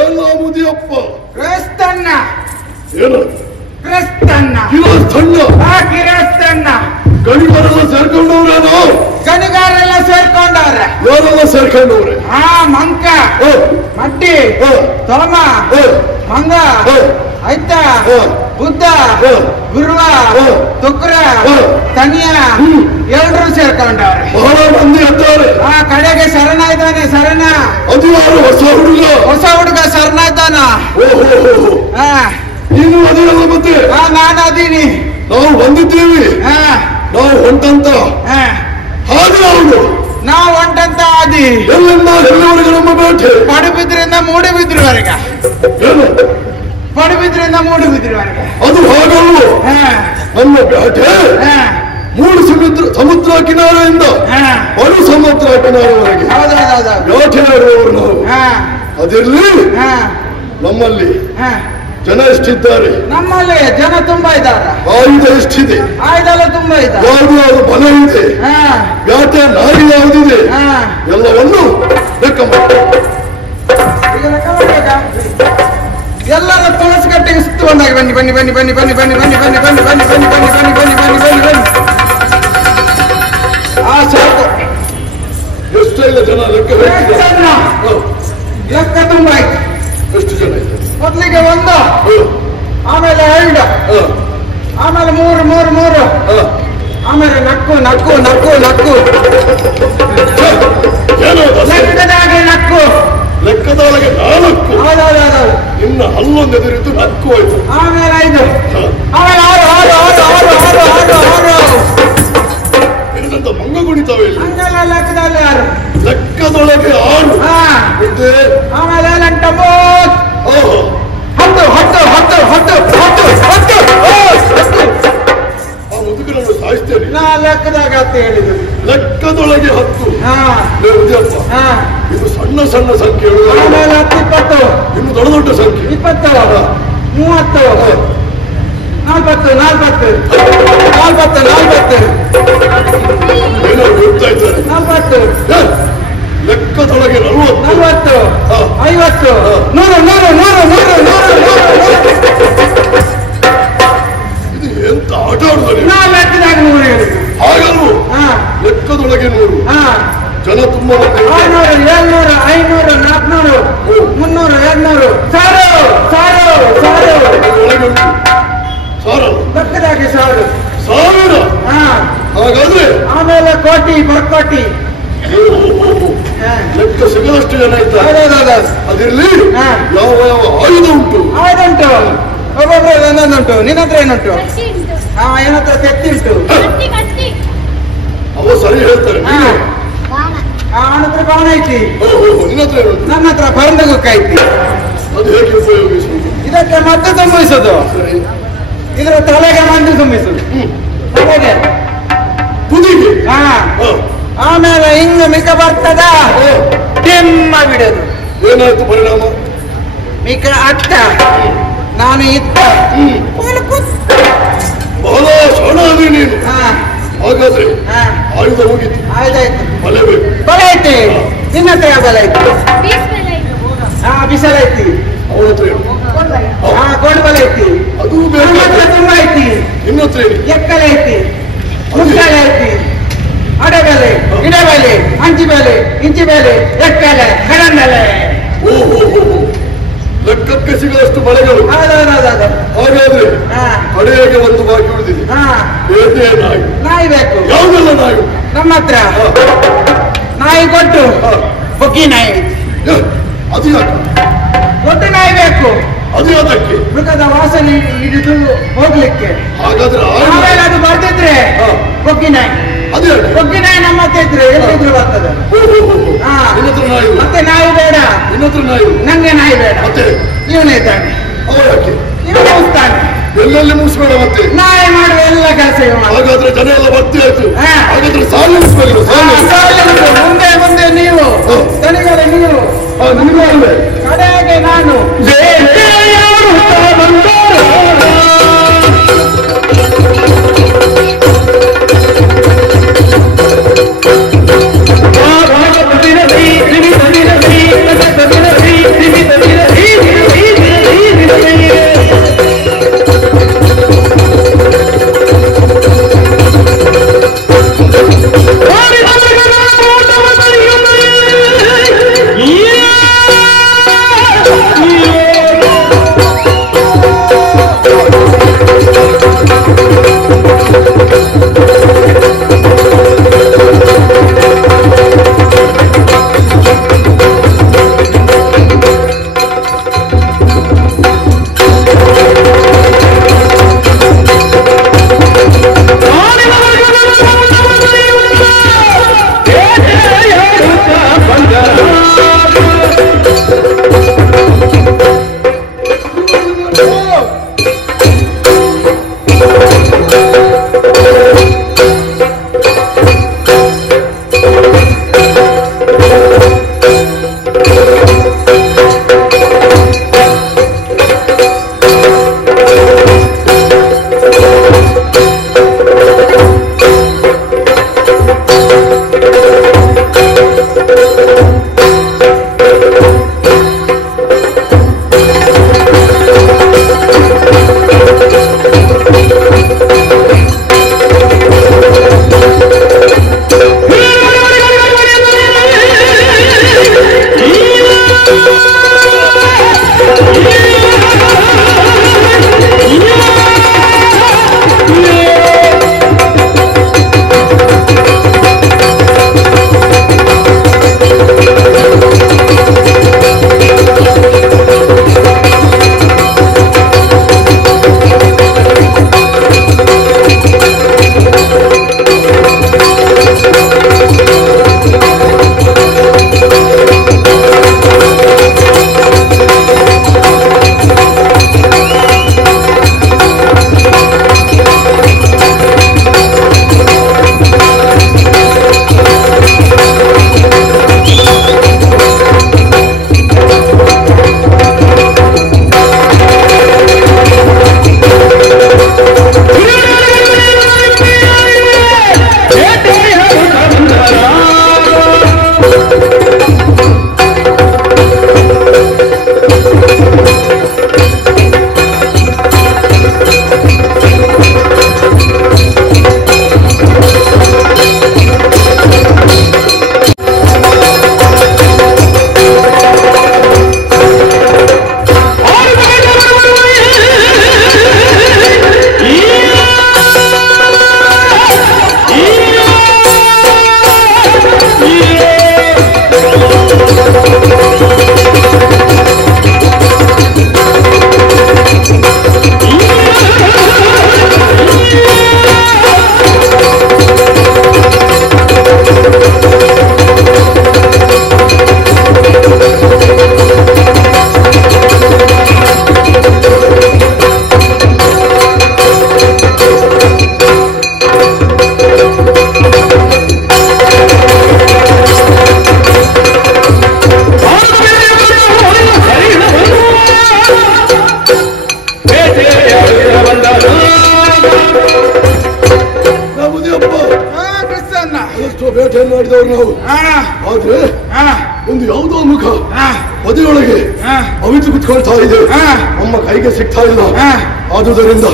ಎಲ್ಲ ಮುದಿಯಪ್ಪ ಕ್ರಿಸ್ತನ್ನ ಏನು ಕ್ರಿಸ್ತನ್ನ ಕಿರಸ್ತಣ್ಣ ಗಣಿಗಾರೆಲ್ಲ ಸೇರ್ಕೊಂಡವ್ರೇನೋ ಗಣಿಗಾರೆಲ್ಲ ಸೇರ್ಕೊಂಡವ್ರೆ ಯಾರೆಲ್ಲ ಸೇರ್ಕೊಂಡವ್ರೆ ಮಂಕ ಮಟ್ಟಿ ತೋಮ ಮಂಗ ಆಯ್ತ ಬುದ್ಧ ಗುರುವ ತುಕ್ರ ತನಿಯ ಎಲ್ರು ಸೇರ್ಕೊಂಡವ್ರೆ ಬಹಳ ಮಂದಿ ಇದ್ದಾರೆ ಕಡೆಗೆ ಶರಣ ಇದ್ದಾನೆ ಶರಣ ಅದು ಯಾರು ಹೊಸ ಹುಡುಗ ಶರಣ ಇದ್ದಾನ ನೀನು ಅದಿರಲ್ಲ ಮತ್ತೆ ನಾನು ಅದೀನಿ ನಾವು ಬಂದಿದ್ದೀವಿ ನಾವು ಹೊಂಟಂತ ಹಾಗೆ ಅವನು ನಾವು ಹೊಂಟಂತ ಆದಿ ಎಲ್ಲಿಂದ ಎಲ್ಲಿವರೆಗೆ ನಮ್ಮ ಬೇಟೆ ಪಡುಬಿದ್ರಿಂದ ಮೂಡುಬಿದ್ರವರೆಗೆ ಏನು ಪಡುಬಿದ್ರಿಂದ ಮೂಡುಬಿದ್ರವರೆಗೆ ಅದು ಹಾಗಲ್ವ ನಮ್ಮ ಬೇಟೆ ಮೂರು ಸಮುದ್ರ ಕಿನಾರೆಯಿಂದ ಮರು ಸಮುದ್ರ ಕಿನಾರೆವರೆಗೆ ಬೇಟೆ ಆಡುವವರು ನಾವು ಅದಿರ್ಲಿ ನಮ್ಮಲ್ಲಿ ಜನ ಎಷ್ಟಿದ್ದಾರೆ ನಮ್ಮಲ್ಲಿ ಜನ ತುಂಬಾ ಇದ್ದಾರೆ ಆಯುಧ ಎಷ್ಟಿದೆ ಆಯುಧ ತುಂಬಾ ಇದೆ ಯಾವುದು ಬಲ ಇದೆ ಬೇಟೆ ನಾಯಿ ಯಾವುದಿದೆ ಎಲ್ಲವನ್ನು ಲೆಕ್ಕ ಎಲ್ಲರ ತುಳಸಿ ಕಟ್ಟಿಗೆ ಸುತ್ತುಕೊಂಡಾಗ ಬನ್ನಿ ಬನ್ನಿ ಬನ್ನಿ ಬನ್ನಿ ಬನ್ನಿ ಬನ್ನಿ ಬನ್ನಿ ಬನ್ನಿ ಬನ್ನಿ ಬನ್ನಿ ಬನ್ನಿ ಬನ್ನಿ ಬನ್ನಿ ಬನ್ನಿ ಬನ್ನಿ ಬನ್ನಿ ಬನ್ನಿ ಸಾಕು ಎಷ್ಟೆಲ್ಲ ಜನ ಲೆಕ್ಕ ಲೆಕ್ಕ ತುಂಬಾ ಆಯ್ತು ಎಷ್ಟು ಜನ ಇದೆ ಮೊದಲಿಗೆ ಒಂದು ಆಮೇಲೆ 2 ಆಮೇಲೆ 3 ಆಮೇಲೆ ನಕ್ಕು ನಕ್ಕು ನಕ್ಕು ನಕ್ಕು ಲೆಕ್ಕದಾಗೆ ನಕ್ಕು ಲೆಕ್ಕದೊಳಗೆ 4 ಇನ್ನು ಹಲ್ಲೊಂದೆದುರಿದ್ದು ನಕ್ಕು ಆಯ್ತು ಆಮೇಲೆ 5 ಆಮೇಲೆ 6 ಇದಂತ ಮಂಗ ಕುಣಿತಾವೆ ಹಂಗೆಲ್ಲ ಲೆಕ್ಕದಲ್ಲಿ 6 ಲೆಕ್ಕದೊಳಗೆ 6 ಆಮೇಲೆ 8 10 ಆ ಮುದುಕನನ್ನು ಸಾಯಿಸ್ತೇನೆ ನಾ ಲೆಕ್ಕದಾಗ ಅಂತ ಹೇಳಿದ್ರು ಲೆಕ್ಕದೊಳಗೆ 10 ಉದಯಪ್ಪ ಇದು ಸಣ್ಣ ಸಣ್ಣ ಸಂಖ್ಯೆ ಆಮೇಲೆ 10 20 ಇನ್ನು ದೊಡ್ಡ ದೊಡ್ಡ ಸಂಖ್ಯೆ 20 30 40 ಏನೋ ಗೊತ್ತಾ ಇದ್ದಾರೆ 40 ಲೆಕ್ಕದೊಳಗೆ 40 50 100 ಇದು ಎಂತ ಆಟ ಆಡುತ್ತಾರೆ ನಾ ಲೆಕ್ಕದಾಗ 100 ಹೇಳಿದ್ರು ಹಾಗಲ್ವು ಲೆಕ್ಕದೊಳಗೆ 100 ಜನ ತುಂಬಾ 600 700 500 400 300 200 ಒಳಗೆ ಲೆಕ್ಕದಾಗೆ 1000 ಹಾಗಾದ್ರೆ ಆಮೇಲೆ ಕೋಟಿ ಬರ್ಕೋಟಿ ಲೆಕ್ಕ ಸಿಗದಷ್ಟು ಜನ ಇದ್ದಾರೆ ಅದಿರ್ಲಿ ಯಾವ ಯಾವ ಆಯುಧ ಉಂಟು ಆಯುಧುಂಟು ಒಬ್ಬೊಬ್ಬರು ಒಂದೊಂದುಂಟು ನಿನ್ನ ಹತ್ರ ಏನುಂಟು ಏನತ್ರ ತೆತ್ತಿ ಉಂಟು ಅವ ಸರಿ ಹೇಳ್ತಾರೆ ಅವನ ಹತ್ರ ಬಾಣ ಐತಿ ನಿನ್ನ ಹತ್ರ ನನ್ನ ಹತ್ರ ಬರಂದಗುಕ್ಕ ಐತಿ ಅದು ಹೇಗೆ ಉಪಯೋಗಿಸುವುದು ಇದಕ್ಕೆ ಮದ್ದು ತುಂಬಿಸೋದು ಇದ್ರ ತಲೆಗೆ ಮಂದು ತುಂಬಿಸೋದು ತಲೆಗೆ ತುದಿಗೆ ಆಮೇಲೆ ಹಿಂಗ ಮಿಕ ಬರ್ತದ ಕೆಮ್ಮ ಬಿಡೋದು ಏನಾಯ್ತು ಪರಿಣಾಮ ಮಿಕ ಅಟ್ಟ ನಾನು ಇತ್ತ ಬಹಳ ಸಣ್ಣ ಅದೇ ನೀನು ಹಾಗಾದ್ರೆ ಆಯುಧ ಹೋಗಿತ್ತು ಆಯ್ತಾಯ್ತು ಬಲೆ ಬೇಕು ಬಲ ಐತಿ ನಿನ್ನ ಹತ್ರ ಯಾವ ಬಲ ಐತಿ ಬಿಸಲ ಐತಿ ಅವಳ ಹತ್ರ ಗೋಡ್ ಬಲ ಐತಿ ಅದು ಬೇರೆ ತುಂಬಾ ಐತಿ ನಿನ್ನ ಹತ್ರ ಎಕ್ಕಲೆ ಐತಿ ಮುಕ್ಕಲೆ ಐತಿ ಅಡಬೆಲೆ ಗಿಡಬೆಲೆ ಅಂಚಿ ಬೆಲೆ ಇಂಚಿ ಬೆಲೆ ಎಕ್ಕಲೆ ಕಡಂಬೆಲೆ ಲೆಕ್ಕಕ್ಕೆ ಸಿಗದಷ್ಟು ಬಳೆಗಳು ಹಾಗಾದ್ರೆ ಕಡೆಯಾಗಿ ಒಂದು ಬಾಕಿ ಉಳಿದಿದೆ ಬೇಟೆ ನಾಯಿ ನಾಯಿ ಬೇಕು ಯಾವುದೆಲ್ಲ ನಾಯಿ ನಮ್ಮ ಹತ್ರ ನಾಯಿ ಕೊಟ್ಟು ಬೊಗ್ಗಿ ನಾಯಿ ಅದು ಯಾಕೆ ದೊಡ್ಡ ನಾಯಿ ಬೇಕು ಅದು ಅದಕ್ಕೆ ಮೃಗದ ವಾಸನೆ ಹಿಡಿದು ಹೋಗ್ಲಿಕ್ಕೆ ಹಾಗಾದ್ರೆ ಆಮೇಲೆ ಅದು ಬರ್ತಿದ್ರೆ ಬೊಗ್ಗಿ ನಾಯಿ ಅದೇ ಬೊಗ್ಗಿ ನಾಯಿ ನಮ್ಮ ಹತ್ರ ಇದ್ರೆ ಎಲ್ಲಿದ್ರು ಬರ್ತದೆ ನಾಯಿ ಮತ್ತೆ ನಾಯಿ ಬೇಡ ಇನ್ನತ್ರ ನಾಯಿ ನಂಗೆ ನಾಯಿ ಬೇಡ ಮತ್ತೆ ಇವನೇ ಇದ್ದಾನೆ ಅವ ಯಾಕೆ ಇವನು ಮುಗಿಸ್ತಾನೆ ಎಲ್ಲೆಲ್ಲಿ ಮುಗಿಸ್ಬೇಡ ಮತ್ತೆ ನಾಯಿ ಮಾಡುವ ಎಲ್ಲ ಕೆಲಸ ಹಾಗಾದ್ರೆ ಜನ ಎಲ್ಲ ಭರ್ತಿ ಆಯ್ತು ಹಾಗಾದ್ರೆ ಸಾಲು ಮುಗಿಸ್ಬೇಕು ಮುಂದೆ ಮುಂದೆ ನೀವು ದಣಿಗಳು ನೀವು ಒಂದು ಯಾವುದೋ ಮುಖ ಮದುವೆಯೊಳಗೆ ಅವಿತು ಕುತ್ಕೊಳ್ತಾ ಇದೆ. ನಮ್ಮ ಕೈಗೆ ಸಿಗ್ತಾ ಇಲ್ಲ. ಆದುದರಿಂದ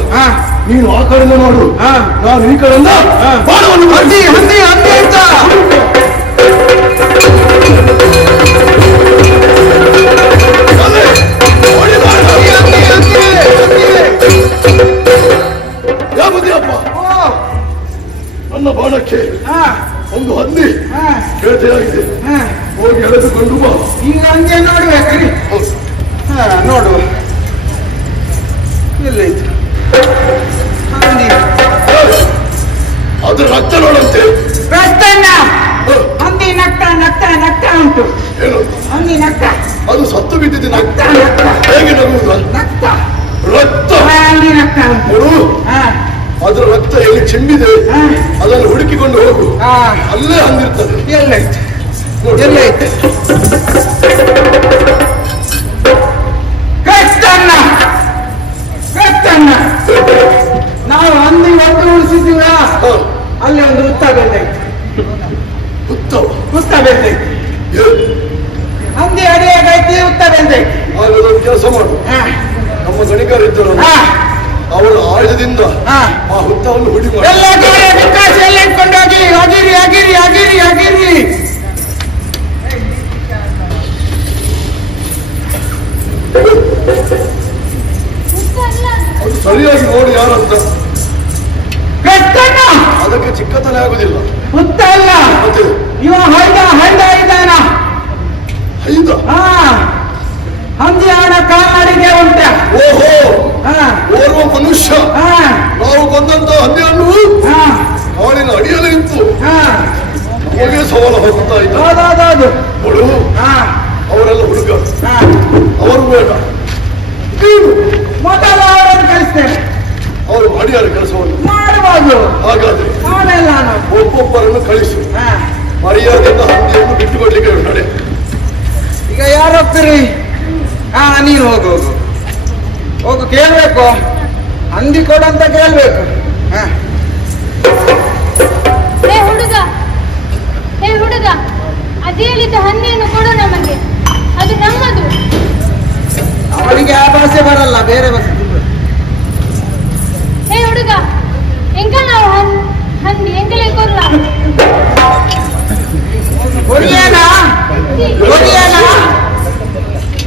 ನೀನು ಆ ಕಡೆಯಿಂದ ನೋಡು, ನಾನು ಈ ಕಡೆಯಿಂದ ಬಾಣವನ್ನು ಹಂದಿ ಹಂದಿ ಹಂದಿ ಅಂತ ಯಾವದಿಯಪ್ಪ ನನ್ನ ಬಾಣಕ್ಕೆ ಒಂದು ಹಂದಿ ಬೇಟೆಯಾಗಿದೆ. ಹೋಗಿ ಎಳೆದುಕೊಂಡು ಬಾ. ಈಗ ಹಂಗೆ ನೋಡ್ಬೇಕ್ರಿ. ನೋಡುವ ಎಲ್ಲೈತು ಹಂದಿ. ಅದು ರಕ್ತ ನೋಡಂತೆ. ರಕ್ತನ ಹಂದಿ ನಗ್ತಾ ನಗ್ತಾ ನಗ್ತಾ ಉಂಟು. ಏನು ಹಂದಿ ನಗ್ತಾ? ಅದು ಸತ್ತು ಬಿದ್ದಿದೆ. ನಗ್ತ ಹೇಗೆ ನಗುವುದ? ನಗ್ತ ರಕ್ತ ಹಂದಿ ನಗ್ತಾ ಉಂಟು. ಅದರ ರಕ್ತ ಎಲ್ಲಿ ಚೆಂಬಿದೆ ಅದನ್ನು ಹುಡುಕಿಕೊಂಡು ಹೋಗು. ಅಲ್ಲೇ ಹಂದಿರ್ತದೆ. ಎಲ್ಲೈತು ಎಲ್ಲೈತು? ಕೃಷ್ಣಣ್ಣ ಕೃಷ್ಣಣ್ಣ ನಾವು ಹಂದಿ ಒಂದು ಉಳಿಸಿದ್ದೀವ. ಅಲ್ಲಿ ಒಂದು ಹುತ್ತ ಬೆಂದಾಯ್ತು. ಹುತ್ತ ಬೆಂದಾಯ್ತು. ಹಂದಿ ಅಡಿಯಾಗೈತಿ, ಹುತ್ತ ಬೆಂದಾಯ್ತು. ಹಾಗಾದ್ರೆ ಕೆಲಸ ಮಾಡು. ನಮ್ಮ ಗಣಿಗಾರಿದ್ದರು ಅವರ ಆಯುಧದಿಂದ ಆ ಹುತ್ತವನ್ನು ಹುಡಿ ಮಾಡಿ ಎಲ್ಲ ವಿಕಾಸ ಎಲ್ಲ ಇಟ್ಕೊಂಡೋಗಿ ಅಗಿರಿ ಅಗಿರಿ ಅಗಿರಿ ಅಗಿರಿ. ಅದು ಸರಿಯಾಗಿ ನೋಡಿ ಯಾರಂತ. ಕೃಷ್ಣಣ್ಣ ಅದಕ್ಕೆ ಚಿಕ್ಕತನ ಆಗುದಿಲ್ಲ. ಹುತ್ತ ಅಲ್ಲ ಮತ್ತೆ ಇವ ಹೈದ ಹೈದ ಇದ್ದಾನ. ಹೈದ? ಹಂದಿ ಅವನ ಕಾಲ್ನಡಿಗೆ ಉಂಟ. ಓಹೋ, ಓರ್ವ ಮನುಷ್ಯ ನಾವು ಕೊಂದಂತ ಹಂದಿಯನ್ನು ಕಾಲಿನ ಅಡಿಯಲ್ಲೇ ಇತ್ತು. ನಮಗೆ ಸವಾಲು ಹೋಗ್ತಾ ಇದ್ದ. ಅವರೆಲ್ಲ ಹುಡುಗ, ಅವರು ಬೇಡ. ಮೊದಲು ಅವರನ್ನು ಕಳಿಸ್ತೇನೆ. ಅವರು ಮಾಡಿಯಾರ ಕೆಲಸವನ್ನು ಮಾಡಬಹುದು. ಹಾಗಾದ್ರೆ ಆಮೇಲೆ ಒಬ್ಬೊಬ್ಬರನ್ನು ಕಳಿಸು. ಮರ್ಯಾದೆಯಿಂದ ಹಂದಿಯನ್ನು ಬಿಟ್ಟುಕೊಡ್ಲಿಕ್ಕೆ ನಡೆ. ಈಗ ಯಾರು ಹೋಗ್ತೀರಿ? ನೀನು ಹೋಗು ಹೋಗು ಹೋಗು. ಕೇಳ್ಬೇಕು, ಹಂದಿ ಕೊಡಂತ ಕೇಳ್ಬೇಕು. ಹೇ ಹುಡುಗ, ಹೇ ಹುಡುಗ, ಅದೇಳಿದ ಹಂದಿಯನ್ನು ಕೊಡು ನಮಗೆ, ಅದು ನಮ್ಮದು. ಅವನಿಗೆ ಆ ಭಾಷೆ ಬರಲ್ಲ, ಬೇರೆ ಭಾಷೆ. ಹೇ ಹುಡುಗ, ಎಂಕ ನಾವು ಹಂದಿ ಎಂಕಲೇ ಕೊರ್ಲ ಕೊರಿಯಾನ ಕೊರಿಯಾನ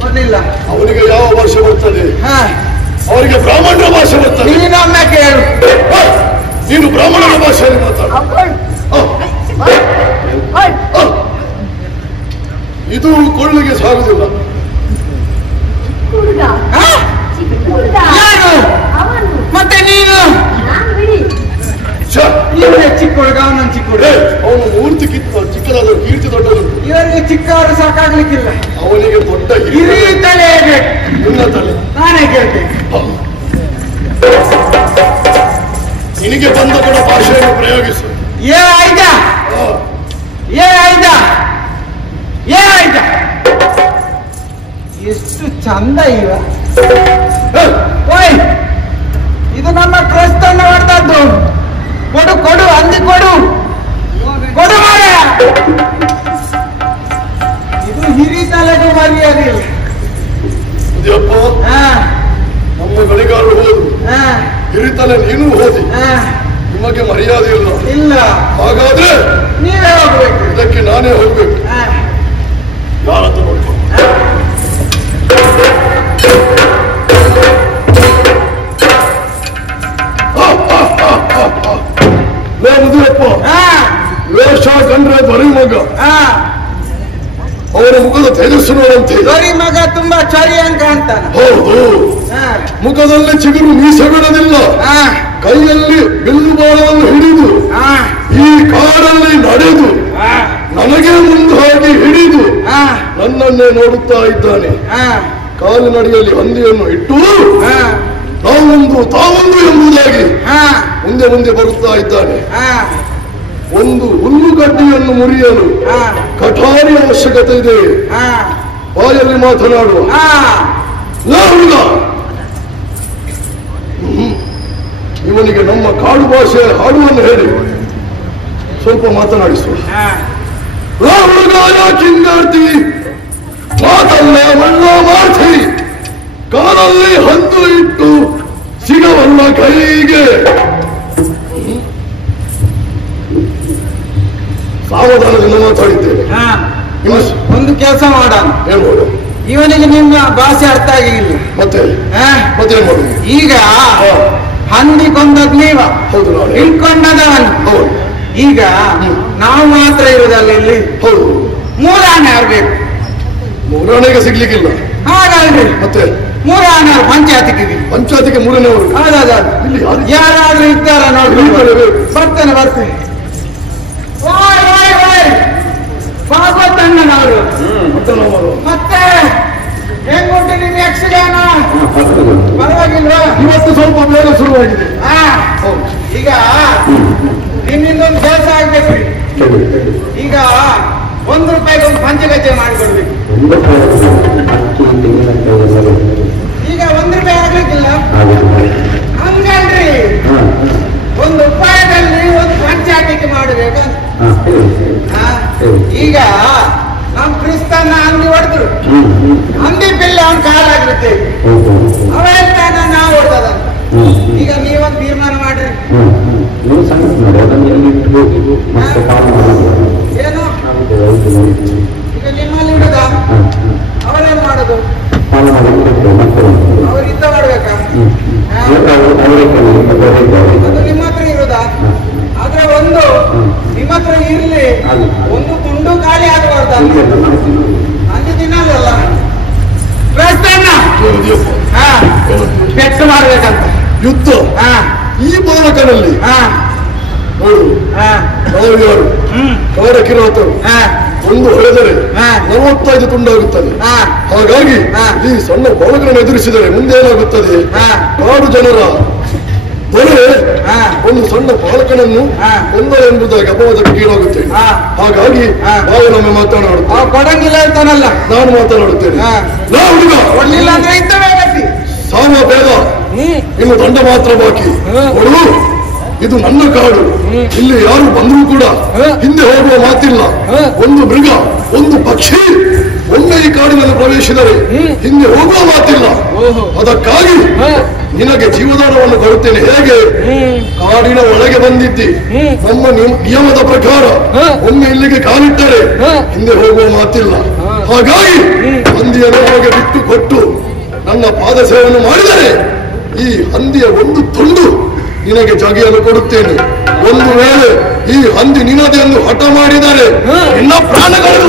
ಗೊತ್ತಿಲ್ಲ. ಅವನಿಗೆ ಯಾವ ಭಾಷೆ ಬರ್ತದೆ? ಅವರಿಗೆ ಬ್ರಾಹ್ಮಣರ ಭಾಷೆ ಬರ್ತದೆ. ನೀನೊಮ್ಮೆ ಕೇಳು. ನೀನು ಬ್ರಾಹ್ಮಣರ ಭಾಷೆಯಲ್ಲಿ ಮಾತಾಡು. ಇದು ಕೊಳ್ಳಿಗೆ ಸಾಗುದಿಲ್ಲ. ಮತ್ತೆ ನೀನು ಚಿಕ್ಕ ಹುಡುಗ, ಅವನ ಚಿಕ್ಕ ಹುಡುಗ. ಅವನು ಮೂರ್ತಿ ಚಿಕ್ಕದಾದ ಕೀರ್ತಿ ದೊಡ್ಡದು. ಇವರಿಗೆ ಚಿಕ್ಕವರು ಸಾಕಾಗ್ಲಿಕ್ಕಿಲ್ಲ. ಅವನಿಗೆ ದೊಡ್ಡ ಹಿರಿ ತಲೆ ನಿನ್ನ ತಲೆ. ನಾನೇ ಕೇಳ್ತೇನೆ. ನಿನಗೆ ಬಂದ ಕೂಡ ಭಾಷೆಯನ್ನು ಪ್ರಯೋಗಿಸು. ಏ ಆಯ್ತ ಏ ಆಯ್ತ ಏ ಆಯ್ತ. ಎಷ್ಟು ಚಂದ ಇವ. ಓಯ್, ಇದು ನಮ್ಮ ಕ್ರೈಸ್ತನ ಹೊಡೆದದ್ದು. ಕೊಡು ಕೊಡು, ಹಂದಿ ಕೊಡು ಕೊಡು ಮಾರ. ಇದು ಹಿರಿ ತಲೆಗೂ ಮರ್ಯಾದಿಲ್ಲ. ನಮ್ಮ ಗಣಿಗಾರರು ಹೋದ್ರು, ಹಿರಿತಲೆ ನೀನು ಹೋದಿ, ನಿಮಗೆ ಮರ್ಯಾದೆ ಇಲ್ಲ. ಇಲ್ಲ, ಹಾಗಾದ್ರೆ ನೀವೇ ಹೋಗ್ಬೇಕು. ಇದಕ್ಕೆ ನಾನೇ ಹೋಗ್ಬೇಕು. ಯಾರಂತ ನೋಡ್ಕೊ. ಮುದಿಯಪ್ಪ, ವೇಷ ಕಂಡ್ರೆ ಬರೀ ಮಗ. ಅವರ ಮುಖದ ತೇಜಸ್ಸು ನೋಡಂತೆ. ಬರೀ ಮಗ ತುಂಬಾ ಚಳಿ ಅಂಕ ಅಂತಾನೆ. ಹೌದು, ಮುಖದಲ್ಲಿ ಚಿಗುರು ಮೀಸೆ ಬಿಡೋದಿಲ್ಲ. ಕೈಯಲ್ಲಿ ಬಿಲ್ಲು ಬಾಣವನ್ನು ಹಿಡಿದು ಈ ಕಾಡಲ್ಲಿ ನಡೆದು ನನಗೆ ಮುಂದೆ ಹೋಗಿ ಹಿಡಿದು ನನ್ನನ್ನೇ ನೋಡುತ್ತಾ ಇದ್ದಾನೆ. ಕಾಲಿನಡಿಯಲ್ಲಿ ಹಂದಿಯನ್ನು ಇಟ್ಟು ತಾವೊಂದು ಎಂಬುದಾಗಿ ಮುಂದೆ ಮುಂದೆ ಬರುತ್ತಾ ಇದ್ದಾನೆ. ಒಂದು ಹುಲ್ಲುಗಡ್ಡಿಯನ್ನು ಮುರಿಯಲು ಕಠಾರಿ ಅವಶ್ಯಕತೆ ಇದೆ. ಬಾಯಲ್ಲಿ ಮಾತನಾಡುವ ಹುಡುಗ, ಇವನಿಗೆ ನಮ್ಮ ಕಾಡು ಭಾಷೆ ಹಾಡುವನ್ನು ಹೇಳಿ ಸ್ವಲ್ಪ ಮಾತನಾಡಿಸುವ. ಹುಡುಗ, ಯಾಕಿಂಗಾಡ್ತಿ? ಮಾತಲ್ಲ ಮಲ್ಲ ಮಾಡ್ತೀರಿ, ಕಾಲಲ್ಲಿ ಹದ್ದು ಇಟ್ಟು ಸಿಗವಲ್ಲ ಕೈಗೆ. ಸಾವಧಾನದಿಂದ ಮಾತಾಡಿದ್ದೇನೆ. ಒಂದು ಕೆಲಸ ಮಾಡ, ಹೇಳ್ಬೋದು. ಇವನಿಗೆ ನಿಮ್ಮ ಭಾಷೆ ಅರ್ಥ ಆಗಿಲ್ಲ. ಮತ್ತೆ ಮತ್ತೇನ್ ಮಾಡುದು? ಈಗ ಹಂದಿ ಕೊಂದದ್ ನೀವ, ಹೌದು, ಇಟ್ಕೊಂಡದವನು. ಹೌದು. ಈಗ ನಾವು ಮಾತ್ರ ಇರುದಲ್ಲ ಇಲ್ಲಿ. ಹೌದು. ಮೂರಾಣೆ ಆಗ್ಬೇಕು. ಮೂರಾಣೆಗೆ ಸಿಗ್ಲಿಕ್ಕಿಲ್ಲ. ಹಾಗಲ್ರಿ, ಮತ್ತೆ ಮೂರಾಣೆ ಪಂಚಾಯತಿಗೆ ಮೂರನೇವರು. ಇಲ್ಲಿ ಯಾರಾದ್ರೂ ಇದ್ದಾರ ನೋಡಿ. ಬರ್ತೇನೆ ಭಾಗವತಣ್ಣನವರು. ಮತ್ತೆ ಹೆಂಗುಂಟು ನಿಮ್ಮ ಯಕ್ಷಗಾನ? ಪರವಾಗಿಲ್ವಾ? ಇವತ್ತು ಸ್ವಲ್ಪ ಬೇಗ ಶುರುವಾಗಿದೆ. ಈಗ ನಿಮ್ಮಿಂದೊಂದು ಕೆಲಸ ಆಗ್ಬೇಕು. ಈಗ ₹1 ಒಂದು ಪಂಚಗಜ್ಜೆ ಮಾಡಿಕೊಡ್ಬೇಕು. ಈಗ ₹1 ಆಗ್ಲಿಕ್ಕಿಲ್ಲ ಹಂಗಲ್ರಿ, ಒಂದು ರೂಪಾಯಿದಲ್ಲಿ ಒಂದು ಪಂಚಾಯತಿಗೆ ಮಾಡಬೇಕು. ಈಗ ನಮ್ ಕ್ರಿಸ್ತನ್ನ ಹಂದಿ ಹೊಡೆದ್ರು, ಹಂದಿ ಬಿಲ್ ಅವನ್ ಕಾಲಾಗಿರುತ್ತೆ, ಅವ ಹೇಳ್ತಾನ ನಾವು ಹೊಡೆದಂತ. ಈಗ ನೀವೊಂದು ತೀರ್ಮಾನ ಮಾಡ್ರಿ. ಏನು ಈಗ ನಿಮ್ಮಲ್ಲಿ ಇಡದ ಅವರೇನ್ ಮಾಡೋದು? ಅವ್ರಿದ್ದ ಮಾಡ್ಬೇಕಾ? ಅದು ನಿಮ್ಮ ಹತ್ರ ಇರೋದಾ? ಆದ್ರೆ ಒಂದು ನಿಮ್ಮ ಹತ್ರ ಇರ್ಲಿ, ಒಂದು ತುಂಡು ಖಾಲಿ ಆಗಬಾರ್ದ. ಅಲ್ಲಿ ತಿನ್ನಲ್ಲ ಪೆಟ್ಟು ಮಾಡ್ಬೇಕಂತ ಯುದ್ಧ. ಈ ಬಾಲಕನಲ್ಲಿ ನೋಡು, ಕವರ ಕಿರಾತರು ಒಂದು ಹೊಡೆದರೆ 45 ತುಂಡಾಗುತ್ತದೆ. ಹಾಗಾಗಿ ಈ ಸಣ್ಣ ಬಾಲಕರನ್ನು ಎದುರಿಸಿದರೆ ಮುಂದೇನಾಗುತ್ತದೆ? ಕಾಡು ಜನರ ದೊರೆ ಒಂದು ಸಣ್ಣ ಬಾಲಕನನ್ನು ಕೊಂದ ಎಂಬುದಾಗಿ ಅಪವಾದಕ್ಕೆ ಕೀಳಾಗುತ್ತೇನೆ. ಹಾಗಾಗಿ ಬಾಯನೊಮ್ಮೆ ಮಾತನಾಡುತ್ತೇನೆ. ಕೊಡಂಗಿಲ್ಲ ಇರ್ತಾನಲ್ಲ, ನಾನು ಮಾತನಾಡುತ್ತೇನೆ. ಕೊಡ್ಲಿಲ್ಲ ಅಂದ್ರೆ ಇದ್ದವೇ ಸಾಮ ಬೇಡ, ಇನ್ನು ದಂಡ ಮಾತ್ರ ಬಾಕಿ. ಕೊಡು, ಇದು ನನ್ನ ಕಾಡು. ಇಲ್ಲಿ ಯಾರು ಬಂದರೂ ಕೂಡ ಹಿಂದೆ ಹೋಗುವ ಮಾತಿಲ್ಲ. ಒಂದು ಮೃಗ, ಒಂದು ಪಕ್ಷಿ ಒಮ್ಮೆ ಈ ಕಾಡಿನಲ್ಲಿ ಪ್ರವೇಶಿಸಿದರೆ ಹಿಂದೆ ಹೋಗುವ ಮಾತಿಲ್ಲ. ಅದಕ್ಕಾಗಿ ನಿನಗೆ ಜೀವದಾನವನ್ನು ಕೊಡುತ್ತೇನೆ. ಹೇಗೆ? ಕಾಡಿನ ಒಳಗೆ ಬಂದಿದ್ದಿ, ನಮ್ಮ ನಿಯಮದ ಪ್ರಕಾರ ಒಮ್ಮೆ ಇಲ್ಲಿಗೆ ಕಾಲಿಟ್ಟರೆ ಹಿಂದೆ ಹೋಗುವ ಮಾತಿಲ್ಲ. ಹಾಗಾಗಿ ಹಂದಿಯನ್ನು ನಮಗೆ ಬಿಟ್ಟು ಕೊಟ್ಟು ನನ್ನ ಪಾದ ಸೇವೆಯನ್ನು ಮಾಡಿದರೆ ಈ ಹಂದಿಯ ಒಂದು ತುಂಡು ನಿನಗೆ ಜಗಿಯಲು ಕೊಡುತ್ತೇನೆ. ಒಂದು ವೇಳೆ ಈ ಹಂದಿ ನಿನ್ನದೆಂದು ಹಠ ಮಾಡಿದರೆ ನಿನ್ನ ಪ್ರಾಣಗಳು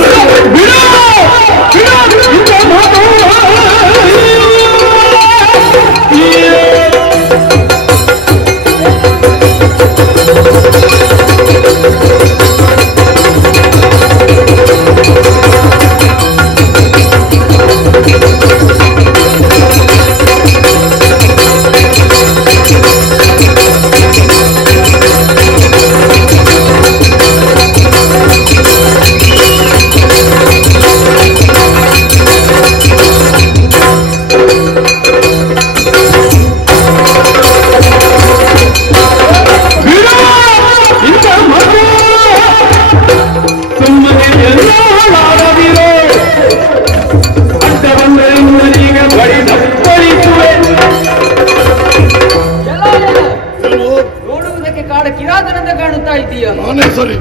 ನೋಡುವುದಕ್ಕೆ ಕಾಡ ಕಿರಾತನಂತ ಕಾಣುತ್ತಾ ಇದ್ದೀಯ. ನಾನೇ ಸರಿ.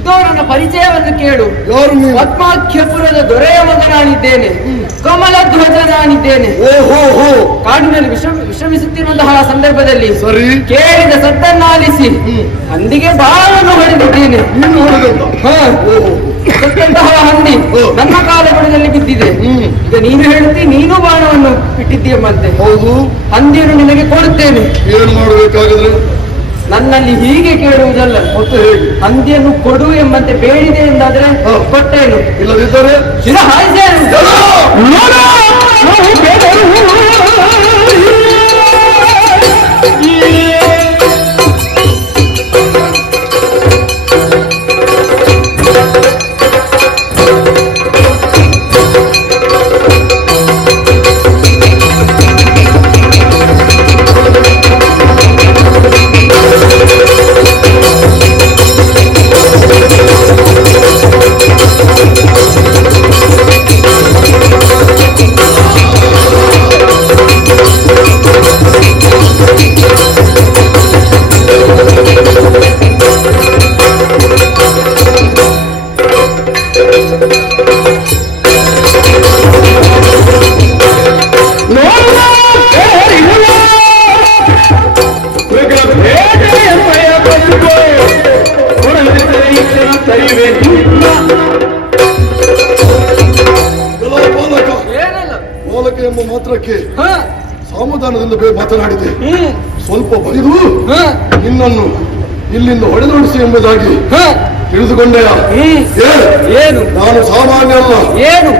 ಇದೋ ನನ್ನ ಪರಿಚಯವನ್ನು ಕೇಳು. ಪದ್ಮಾಖ್ಯಪುರದ ದೊರೆಯ ಮಗ ನಾನಿದ್ದೇನೆ, ಕಮಲ ಧ್ವಜ ನಾನಿದ್ದೇನೆ. ಕಾಡಿನಲ್ಲಿ ವಿಶ್ರಮಿಸುತ್ತಿರುವಂತಹ ಸಂದರ್ಭದಲ್ಲಿ ಕೇಳಿದ ಸದ್ದನ್ನಾಲಿಸಿ ಹಂದಿಗೆ ಬಾಳನ್ನು ಹೊಡೆದಿದ್ದೇನೆ. ಸತ್ತಂತಹ ಹಂದಿ ನನ್ನ ಕಾಲುಗಳಲ್ಲಿ ಬಿದ್ದಿದೆ. ಈಗ ನೀನು ಹೇಳುತ್ತಿ ನೀನು ಬಾಣವನ್ನು ಇಟ್ಟಿದ್ದೀಯಮ್ಮಂತೆ. ಹೌದು, ಹಂದಿಯನ್ನು ನಿನಗೆ ಕೊಡುತ್ತೇನೆ. ಏನು ಮಾಡಬೇಕಾಗಿದ್ರೆ ನನ್ನಲ್ಲಿ ಹೀಗೆ ಕೇಳುವುದಲ್ಲ, ಮತ್ತೆ ಹೇಗೆ? ಹಂದಿಯನ್ನು ಕೊಡು ಎಂಬಂತೆ ಬೇಡಿದೆ ಎಂದಾದ್ರೆ ಕೊಟ್ಟೇನು, ಇಲ್ಲದಿದ್ದರೆ ಶಿರ ಹಾಯ್ದೇನು. ಬಾಲಕ ಎಂಬ ಮಾತ್ರಕ್ಕೆ ಸಮಾಧಾನದಿಂದ ಮಾತನಾಡಿದೆ. ಸ್ವಲ್ಪ ಬೈದು ನಿನ್ನನ್ನು ಇಲ್ಲಿಂದ ಹೊಡೆದೊಡಿಸಿ ಎಂಬುದಾಗಿ ತಿಳಿದುಕೊಂಡೆಯ. ಏನು ನಾನು ಸಾಮಾನ್ಯ ಅಲ್ಲ, ಏನು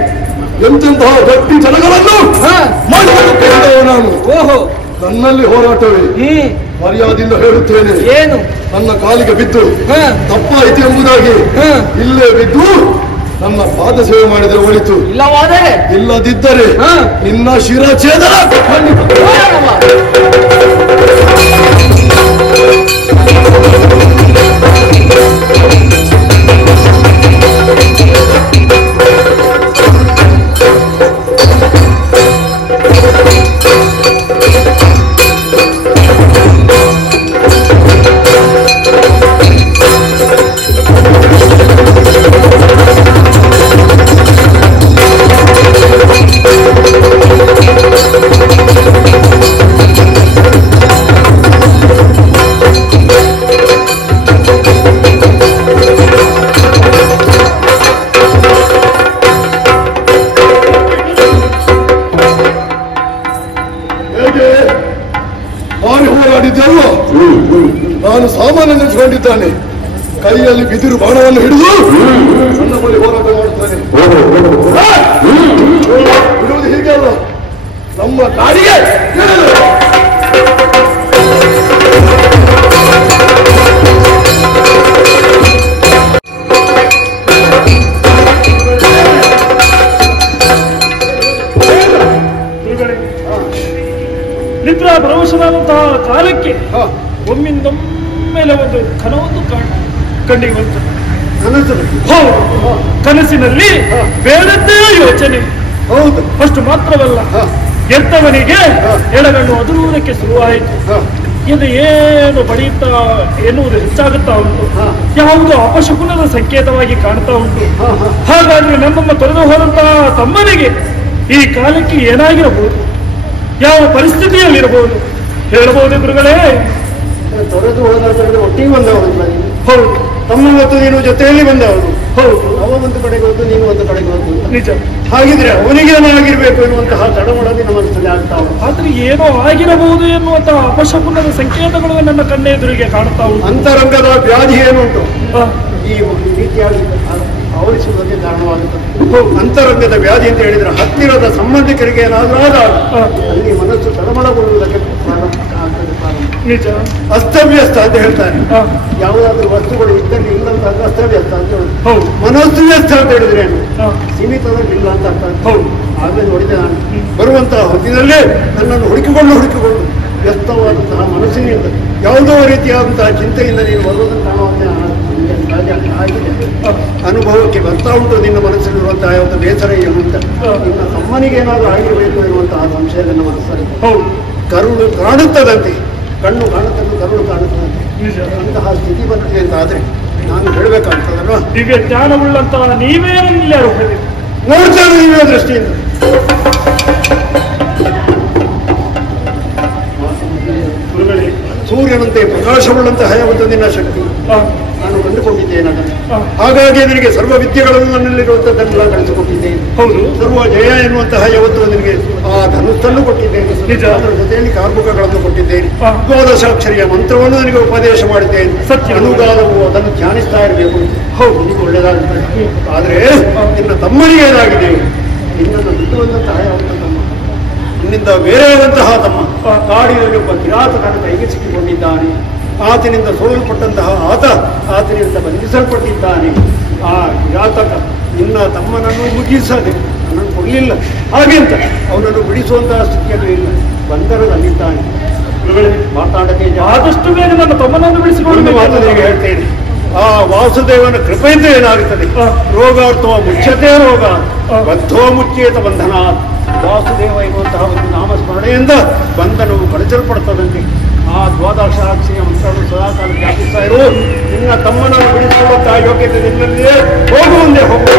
ಎಂತೆಂತಹ ಗಟ್ಟಿ ಜನಗಳನ್ನು ಮಾಡಿಕೊಳ್ಳುತ್ತೇನೆ ನಾನು. ನನ್ನಲ್ಲಿ ಹೋರಾಟವೇ. ಮರ್ಯಾದೆಯಿಂದ ಹೇಳುತ್ತೇನೆ, ಏನು ನನ್ನ ಕಾಲಿಗೆ ಬಿದ್ದು ತಪ್ಪಾಯಿತು ಎಂಬುದಾಗಿ ಇಲ್ಲೇ ಬಿದ್ದು ನನ್ನ ಪಾದ ಸೇವೆ ಮಾಡಿದರೆ ಒಳಿತು, ಇಲ್ಲದಿದ್ದರೆ ನಿನ್ನ ಶಿರಛೇದನ ಖಂಡಿತ. ನಾನು ಸಾಮಾನ್ಯ ನೆನೆಸಿಕೊಂಡಿದ್ದಾನೆ. ಕೈಯಲ್ಲಿ ಬಿದಿರು ಬಾಣವನ್ನು ಹಿಡಿದು ನನ್ನ ಬಳಿ ಹೋರಾಟ ಮಾಡುತ್ತಾನೆ. ಬಿಡುವುದು ಹೀಗೆ ಅಲ್ಲ, ನಮ್ಮ ಕಾಡಿಗೆ ನಿದ್ರಾ ಪ್ರವೇಶವಾದಂತಹ ಕಾಲಕ್ಕೆ ಒಮ್ಮಿಂದೊಮ್ಮೆಲೆ ಒಂದು ಕನವೊಂದು ಕಣ್ಣಿಗೆ ಬಂತು. ಹೌದು, ಕನಸಿನಲ್ಲಿ ಬೇಡದ್ದೇ ಯೋಚನೆ. ಹೌದು, ಅಷ್ಟು ಮಾತ್ರವಲ್ಲ, ಎದ್ದವನಿಗೆ ಎಡಗಣ್ಣು ಅದುರುವುದಕ್ಕೆ ಶುರುವಾಯಿತು. ಇದು ಏನು ಬಡಿಯುತ್ತಾ ಎನ್ನುವುದು ಹೆಚ್ಚಾಗುತ್ತಾ ಉಂಟು. ಯಾವುದೋ ಅಪಶಕುನದ ಸಂಕೇತವಾಗಿ ಕಾಣ್ತಾ ಉಂಟು. ಹಾಗಾದ್ರೆ ನಮ್ಮಮ್ಮ ತೊರೆದು ಹೋದಂತಹ ತಮ್ಮನಿಗೆ ಈ ಕಾಲಕ್ಕೆ ಏನಾಗಿರಬಹುದು, ಯಾವ ಪರಿಸ್ಥಿತಿಯಲ್ಲಿರಬಹುದು ಹೇಳಬಹುದು ಗುರುಗಳೇ? ತೊರೆದು ಹೋದ ಒಟ್ಟಿಗೆ ಬಂದವರು. ಹೌದು, ತಮ್ಮ ಮತ್ತು ನೀನು ಜೊತೆಯಲ್ಲಿ ಬಂದವರು. ಹೌದು, ಅವ ಒಂದು ಕಡೆಗೆ ಹೋದ್ದು, ನೀನು ಒಂದು ಕಡೆಗೆ ಹೋದ್ದು. ನಿಜ. ಹಾಗಿದ್ರೆ ಅವನಿಗೇನಾಗಿರ್ಬೇಕು ಎನ್ನುವಂತಹ ತಡಮಡದಿ ನಮ್ಮ ಮನಸ್ಸಲ್ಲಿ ಆಗ್ತಾ ಉಂಟು. ಆದ್ರೆ ಏನೋ ಆಗಿರಬಹುದು ಎನ್ನುವಂತಹ ಅಪಶಕುನದ ಸಂಕೇತಗಳು ನನ್ನ ಕಣ್ಣೆದುರಿಗೆ ಕಾಣುತ್ತಾ ಉಂಟು. ಅಂತರಂಗದ ವ್ಯಾಧಿ ಏನುಂಟು ಈ ರೀತಿಯಾಗಿ ಆವರಿಸುವುದಕ್ಕೆ ಕಾರಣವಾಗುತ್ತದೆ. ಅಂತರಂಗದ ವ್ಯಾಧಿ ಅಂತ ಹೇಳಿದ್ರೆ ಹತ್ತಿರದ ಸಂಬಂಧಿಕರಿಗೆ ಏನಾದರೂ ಆದಾಗ ಅಲ್ಲಿ ಮನಸ್ಸು ತಡಮಳಗೊಳ್ಳುವುದಕ್ಕೆ ಆಗ್ತದೆ. ನಿಜ. ಅಸ್ತವ್ಯಸ್ತ ಅಂತ ಹೇಳ್ತಾರೆ. ಯಾವುದಾದ್ರೂ ವಸ್ತುಗಳು ಇದ್ದಲ್ಲಿ ಇಲ್ಲಂತ ಅಸ್ತವ್ಯಸ್ತ ಅಂತ ಹೇಳುದು. ಹೌದು. ಮನೋಸ್ತವ್ಯಸ್ತ ಅಂತ ಹೇಳಿದ್ರೆ ಏನು, ಸೀಮಿತದಲ್ಲಿ ಇಲ್ಲ ಅಂತ ಅರ್ಥ. ಹೌದು. ಆಗಲೇ ನೋಡಿದೆ ನಾನು. ಬರುವಂತಹ ಹೊತ್ತಿನಲ್ಲೇ ನನ್ನನ್ನು ಹುಡುಕಿಕೊಂಡು ವ್ಯಸ್ತವಾದಂತಹ ಮನಸ್ಸಿನಿಂದ ಯಾವುದೋ ರೀತಿಯಾದಂತಹ ಚಿಂತೆಯಿಂದ ನೀನು ಬರುವುದನ್ನು ಕಾಣುವಂತೆ ಆಗಿದೆ. ಅನುಭವಕ್ಕೆ ಬರ್ತಾ ಉಂಟು ನಿನ್ನ ಮನಸ್ಸಲ್ಲಿರುವಂತಹ ಒಂದು ಬೇಸರ ಏನು ಅಂತ. ನಿನ್ನ ತಮ್ಮನಿಗೆ ಏನಾದರೂ ಆಗಿರಬೇಕು ಎನ್ನುವಂತಹ ಸಂಶಯ ನನ್ನ ಮನಸ್ಸಲ್ಲಿ. ಕರುಳು ಕಾಣುತ್ತದಂತೆ, ಕಣ್ಣು ಕಾಣುತ್ತದ್ದು ಕರುಳು ಕಾಣುತ್ತದಂತೆ. ಅಂತಹ ಸ್ಥಿತಿ ಬಂದಿದೆ ಅಂತ ಆದ್ರೆ ನಾನು ಹೇಳಬೇಕಾಗ್ತದಲ್ವಾ? ದಿವ್ಯ ಜ್ಞಾನವುಳ್ಳಂತಹ ನೀವೇ ನೋಡ್ತೇನೆ ನೀವೇ ದೃಷ್ಟಿಯಿಂದ. ಸೂರ್ಯನಂತೆ ಪ್ರಕಾಶವುಳ್ಳಂತಹ ಒಂದು ನಿನ್ನ ಶಕ್ತಿ ನಾನು ಕಂಡುಕೊಂಡಿದ್ದೇನೆ. ಹಾಗಾಗಿ ನಿನಗೆ ಸರ್ವ ವಿದ್ಯೆಗಳನ್ನು ನನ್ನಲ್ಲಿರುವಂತದ್ದನ್ನೆಲ್ಲ ಕಳಿಸಿಕೊಟ್ಟಿದ್ದೇನೆ. ಹೌದು. ಸರ್ವ ಜಯ ಎನ್ನುವಂತಹ ಯಾವತ್ತು ನಿನಗೆ ಆ ಧನುಸ್ಸನ್ನು ಕೊಟ್ಟಿದ್ದೇನೆ. ಅದರ ಜೊತೆಯಲ್ಲಿ ಕಾರ್ಮುಕಗಳನ್ನು ಕೊಟ್ಟಿದ್ದೇನೆ. ದ್ವಾದಶಾಕ್ಷರಿಯ ಮಂತ್ರವನ್ನು ನನಗೆ ಉಪದೇಶ ಮಾಡಿದ್ದೇನೆ. ಅನುಗಾಲವು ಅದನ್ನು ಧ್ಯಾನಿಸ್ತಾ ಇರಬೇಕು. ಹೌದು, ನಿಮಗೆ ಒಳ್ಳೆಯದಾಗುತ್ತದೆ. ಆದ್ರೆ ನಿನ್ನ ತಮ್ಮನಿಗೆ ಏನಾಗಿದೆ, ನಿನ್ನನ್ನು ಬಿಟ್ಟು ಬಂದಂತಹ ಯಾವತ್ತು ತಮ್ಮ, ನಿನ್ನಿಂದ ಬೇರೆಯಾದಂತಹ ತಮ್ಮ ಕಾಡಿನಲ್ಲಿ ಒಬ್ಬ ಕಿರಾತಕನ ಕೈಗೆ ಸಿಕ್ಕಿಕೊಂಡಿದ್ದಾನೆ. ಆತನಿಂದ ಸೋಲಲ್ಪಟ್ಟಂತಹ ಆತನಿಂದ ಬಂಧಿಸಲ್ಪಟ್ಟಿದ್ದಾನೆ. ಆ ಕಿರಾತಕ ನಿನ್ನ ತಮ್ಮನನ್ನು ಮುಗಿಸದೆ ನನ್ನನ್ನು ಕೊಡಲಿಲ್ಲ ಹಾಗೆ ಅಂತ ಅವನನ್ನು ಬಿಡಿಸುವಂತಹ ಸ್ಥಿತಿಯಲ್ಲೂ ಇಲ್ಲ, ಬಂಧನದಲ್ಲಿದ್ದಾನೆ. ಮಾತಾಡದೆ ಆದಷ್ಟು ಬೇಗ ನನ್ನ ತಮ್ಮನನ್ನು ಬಿಡಿಸಿಕೊಂಡು ಮಾತನಿಗೆ ಹೇಳ್ತೇನೆ. ಆ ವಾಸುದೇವನ ಕೃಪೆಯಿಂದ ಏನಾಗುತ್ತದೆ, ರೋಗಾರ್ಥವ ಮುಚ್ಚತೆ ರೋಗ ಬದ್ಧೋ ಮುಚ್ಚೇತ ಬಂಧನ. ವಾಸುದೇವ ಎನ್ನುವಂತಹ ಒಂದು ನಾಮಸ್ಮರಣೆಯಿಂದ ಬಂಧನವು ಕಳಚಲ್ಪಡುತ್ತದಂತೆ. ಆ ದ್ವಾದಶಾಕ್ಷಿಯ ಮಂತ್ರವನ್ನು ಸದಾಕಾಲ ಜ್ಞಾಪಿಸ್ತಾ ಇರು. ನಿನ್ನ ತಮ್ಮನನ್ನು ಬಿಡಿಸಿಕೊಳ್ಳುವಂತಹ ಯೋಗ್ಯತೆ ನಿನ್ನಲ್ಲಿಯೇ ಹೋಗುವಂದೇ ಹೋಗುವ.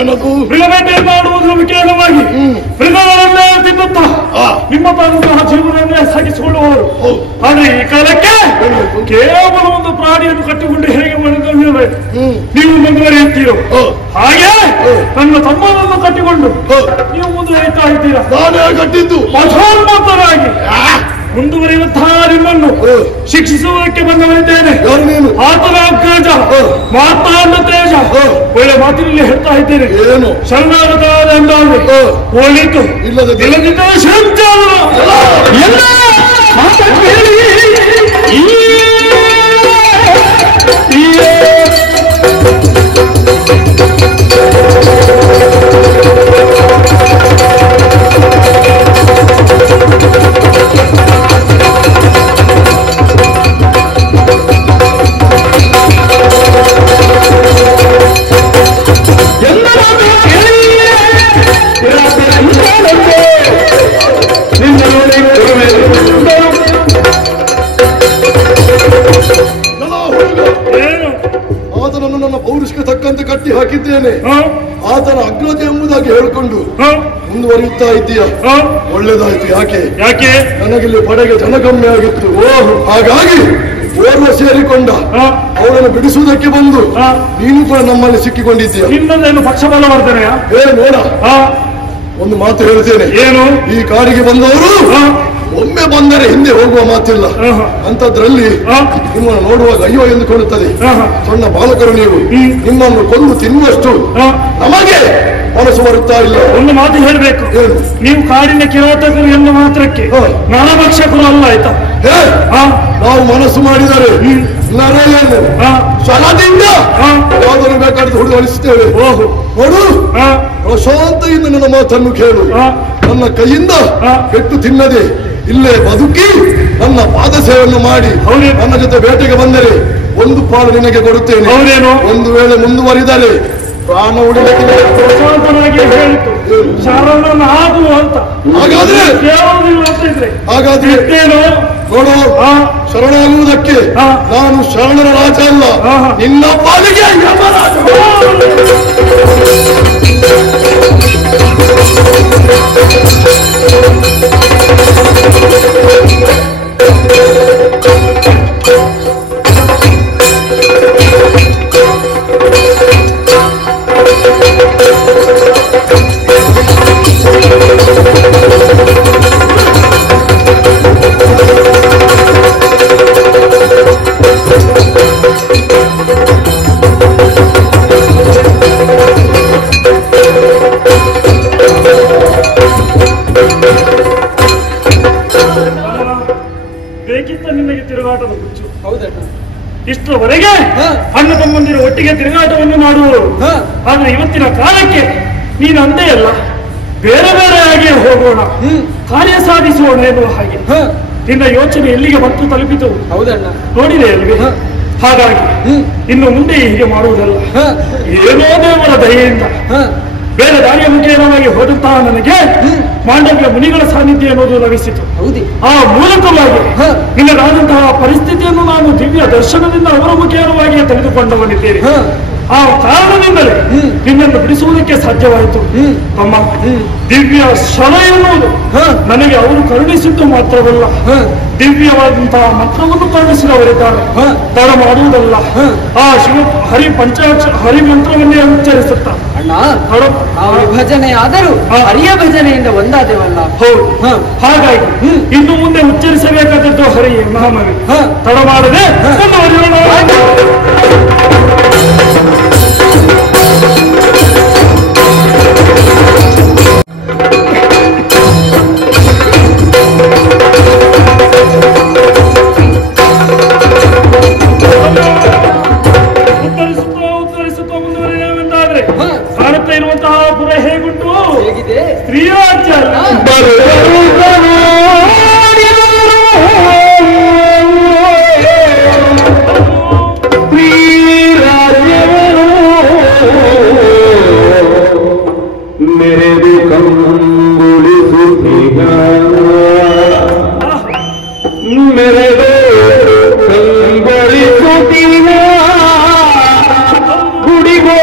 ಏನದು ಮೃಗಬೇಟೆ ಮಾಡುವುದರ ಮುಖೇನವಾಗಿ ಮೃಗಗಳನ್ನೇ ತಿನ್ನುತ್ತಾ ನಿಮ್ಮ ತಾನಂತಹ ಜೀವನವನ್ನೇ ಸಾಗಿಸಿಕೊಳ್ಳುವವರು. ಆದ್ರೆ ಈ ಕಾಲಕ್ಕೆ ಕೇವಲ ಒಂದು ಪ್ರಾಣಿಯನ್ನು ಕಟ್ಟಿಕೊಂಡು ಹೇಗೆ ಮನಗಂಡಿರಬೇಕು ನೀವು ಮುಂದುವರಿಯುತ್ತೀರೋ ಹಾಗೆ ನನ್ನ ತಮ್ಮನನ್ನು ಕಟ್ಟಿಕೊಂಡು ನೀವು ಮುಂದುವರಿಯುತ್ತಾ ಇದ್ದೀರಾ. ನಾನೇ ಕಟ್ಟಿದ್ದು ಮಠೋನ್ಮತ್ತರಾಗಿ ಮುಂದುವರಿಯುತ್ತಾ ನಿಮ್ಮನ್ನು ಶಿಕ್ಷಿಸುವುದಕ್ಕೆ ಬಂದವರಿದ್ದೇನೆ. ಆತನ ಅಗ್ರಜ ಮಾತಾಂಡ ತೇಜ ಒಳ್ಳೆ ಮಾತಿನಲ್ಲಿ ಹೇಳ್ತಾ ಇದ್ದೇನೆ. ಏನು ಶರಣಾಗತಾದ ಎಂದಾದ್ರೆ ಒಳಿತು ಇಲ್ಲದಿದ್ದರೆ ಶಂಚಾಲ ಎಲ್ಲ ಆತನನ್ನು ನನ್ನ ಪೌರುಷಕ್ಕೆ ತಕ್ಕಂತೆ ಕಟ್ಟಿ ಹಾಕಿದ್ದೇನೆ. ಆತನ ಅಗ್ರಜ ಎಂಬುದಾಗಿ ಹೇಳಿಕೊಂಡು ಮುಂದುವರಿಯುತ್ತಾ ಇದ್ದೀಯ. ಒಳ್ಳೇದಾಯ್ತು. ಯಾಕೆ ನನಗಿಲ್ಲಿ ಪಡೆಗೆ ಜನ ಕಮ್ಮಿ ಆಗಿತ್ತು. ಹಾಗಾಗಿ ಓರ್ವ ಸೇರಿಕೊಂಡ ಅವಳನ್ನು ಬಿಡಿಸುವುದಕ್ಕೆ ಬಂದು ನೀನು ಕೂಡ ನಮ್ಮಲ್ಲಿ ಸಿಕ್ಕಿಕೊಂಡಿದ್ದೀಯ. ನಿನ್ನದೇನು ಪಕ್ಷಬಲವರ್ಧನೆಯ ನೋಡ, ಒಂದು ಮಾತು ಹೇಳ್ತೇನೆ. ಏನು? ಈ ಕಾಡಿಗೆ ಬಂದವರು ಒಮ್ಮೆ ಬಂದರೆ ಹಿಂದೆ ಹೋಗುವ ಮಾತಿಲ್ಲ. ಅಂತದ್ರಲ್ಲಿ ನಿಮ್ಮನ್ನು ನೋಡುವಾಗ ಅಯ್ಯೋ ಎಂದುಕೊಳ್ಳುತ್ತದೆ. ಸಣ್ಣ ಬಾಲಕರು ನೀವು, ನಿಮ್ಮನ್ನು ಕೊಂದು ತಿನ್ನುವಷ್ಟು ನಮಗೆ ಮನಸ್ಸು ಬರುತ್ತಾ ಇಲ್ಲ. ಒಂದು ಮಾತು ಹೇಳಬೇಕು. ನೀವು ಕಾಡಿನ ಕಿರಾತಕರು ಎನ್ನುವ ಮಾತ್ರಕ್ಕೆ ನರಭಕ್ಷಕರು ಅಲ್ಲ, ಆಯ್ತಾ? ನಾವು ಮನಸ್ಸು ಮಾಡಿದರೆ ನರೆಯನ್ನು ಕ್ಷಣದಿಂದ ಯಾವುದನ್ನು ಬೇಕಾದ್ರೆ ಹುಡುಗ ಅಳಿಸುತ್ತೇವೆ. ನೋಡು, ಪ್ರಶಾಂತೆಯಿಂದ ನನ್ನ ಮಾತನ್ನು ಕೇಳು. ನನ್ನ ಕೈಯಿಂದ ಕೆಟ್ಟು ತಿನ್ನದೆ ಇಲ್ಲೇ ಬದುಕಿ ನನ್ನ ಪಾದ ಸೇವೆಯನ್ನು ಮಾಡಿ ನನ್ನ ಜೊತೆ ಬೇಟೆಗೆ ಬಂದರೆ ಒಂದು ಪಾಲು ನಿನಗೆ ಕೊಡುತ್ತೇನೆ. ಒಂದು ವೇಳೆ ಮುಂದುವರಿದರೆ ಪ್ರಾಣ ಉಳಿಲಿಕ್ಕೆ ಹಾಗಾದ್ರೆ ನೋಡು, ಶರಣಾಗುವುದಕ್ಕೆ ನಾನು ಶರಣರ ರಾಜ ಅಲ್ಲ, ನಿನ್ನ ಪಾಲಿಗೆ ಯಮರಾಜ. ಬೇಕಿತ್ತ ನಿನಗೆ ತಿರುಗಾಟದ ಹುಚ್ಚು. ಇಷ್ಟರವರೆಗೆ ಅಣ್ಣ ತಮ್ಮಂದಿರು ಒಟ್ಟಿಗೆ ತಿರುಗಾಟವನ್ನು ಮಾಡುವರು. ಆದ್ರೆ ಇವತ್ತಿನ ಕಾಲಕ್ಕೆ ನೀನು ಅಂದೇ ಅಲ್ಲ, ಬೇರೆ ಬೇರೆಯಾಗಿಯೇ ಹೋಗೋಣ, ಕಾರ್ಯ ಸಾಧಿಸೋಣ ಎನ್ನುವ ಹಾಗೆ ನಿನ್ನ ಯೋಚನೆ ಎಲ್ಲಿಗೆ ಮತ್ತು ತಲುಪಿತು ನೋಡಿದೆ ಅಲ್ವೇ? ಹಾಗಾಗಿ ಇನ್ನು ಮುಂದೆ ಹೀಗೆ ಮಾಡುವುದಲ್ಲ. ಏನೋ ದೇವರ ದಯೆಯಿಂದ ಬೇರೆ ದಾರಿಯ ಮುಖೇನವಾಗಿ ಹೋದಂತಹ ನನಗೆ ಮಾಂಡವ್ಯ ಮುನಿಗಳ ಸಾನ್ನಿಧ್ಯ ಎನ್ನುವುದು ಲಭಿಸಿತು. ಆ ಮೂಲಕವಾಗಿ ನಿನ್ನದಾದಂತಹ ಪರಿಸ್ಥಿತಿಯನ್ನು ನಾನು ದಿವ್ಯ ದರ್ಶನದಿಂದ ಅವರ ಮುಖೇನವಾಗಿ ತೆಗೆದುಕೊಂಡವನಿದ್ದೇನೆ. ಆ ಕಾರಣದಿಂದಲೇ ನಿನ್ನನ್ನು ಬಿಡಿಸುವುದಕ್ಕೆ ಸಾಧ್ಯವಾಯಿತು. ಅಮ್ಮ, ದಿವ್ಯ ಕ್ಷಣ ಎನ್ನುವುದು ನನಗೆ ಅವರು ಕರುಣಿಸಿದ್ದು ಮಾತ್ರವಲ್ಲ, ದಿವ್ಯವಾದಂತಹ ಮಂತ್ರವನ್ನು ಕರುಣಿಸಿದವರಿದ್ದಾರೆ. ತಡ ಮಾಡುವುದಲ್ಲ, ಆ ಶಿವ ಹರಿ ಮಂತ್ರವನ್ನೇ ಉಚ್ಚರಿಸುತ್ತ ಭಜನೆ ಆದರೂ ಹರಿಯ ಭಜನೆಯಿಂದ ಒಂದಾದೇವಲ್ಲ. ಹೌದು. ಹಾಗಾಗಿ ಇನ್ನು ಮುಂದೆ ಉಚ್ಚರಿಸಬೇಕಾದದ್ದು ಹರಿಯೇ ಮಹಾಮವಿ. ತಡ ಮಾಡದೆ ಉತ್ತರಿಸುತ್ತಾ ಮುಂದುವರಿಯುವಂತಾದ್ರೆ ಕಾಣುತ್ತಾ ಇರುವಂತಹ ಪುರ ಹೇಗುಂಟು? ಸ್ತ್ರೀರಾಜ್ಯ ಗುಡಿಗೋ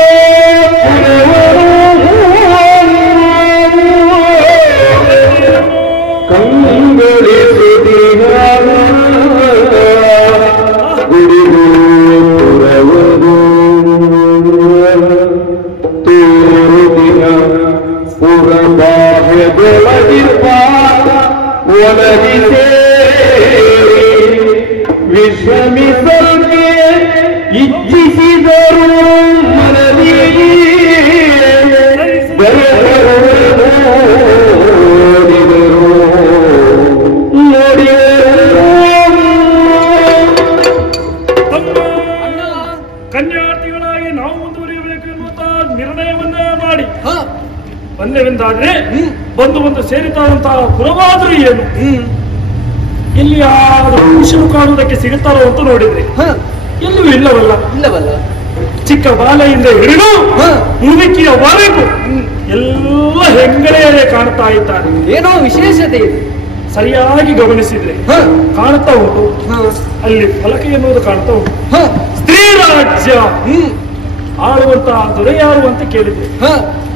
ಬಂದೆವೆಂದಾದ್ರೆ ಬಂದು ಸೇರಿತಾರಂತಹ ಪುರವಾದರೂ ಏನು ಎಲ್ಲಿಯಾದ್ರೂ ಮನುಷ್ಯರು ಕಾಣುವುದಕ್ಕೆ ಸಿಗುತ್ತಾರೋ ಅಂತ ನೋಡಿದ್ರೆ ಎಲ್ಲೂ ಇಲ್ಲವಲ್ಲ ಚಿಕ್ಕ ಬಾಲೆಯಿಂದ ಹಿಡಿದು ಮುದುಕಿಯವರೆಗೂ ಎಲ್ಲ ಹೆಂಗಳೆಯರೇ ಕಾಣ್ತಾ ಇದ್ದಾರೆ. ಏನೋ ವಿಶೇಷತೆ ಇದೆ. ಸರಿಯಾಗಿ ಗಮನಿಸಿದ್ರೆ ಕಾಣ್ತಾ ಉಂಟು, ಅಲ್ಲಿ ಫಲಕ ಎನ್ನುವುದು ಕಾಣ್ತಾ ಉಂಟು. ಸ್ತ್ರೀ ರಾಜ್ಯ ಆಳುವಂತಹ ದೊರೆ ಯಾರು ಅಂತ ಕೇಳಿದ್ರೆ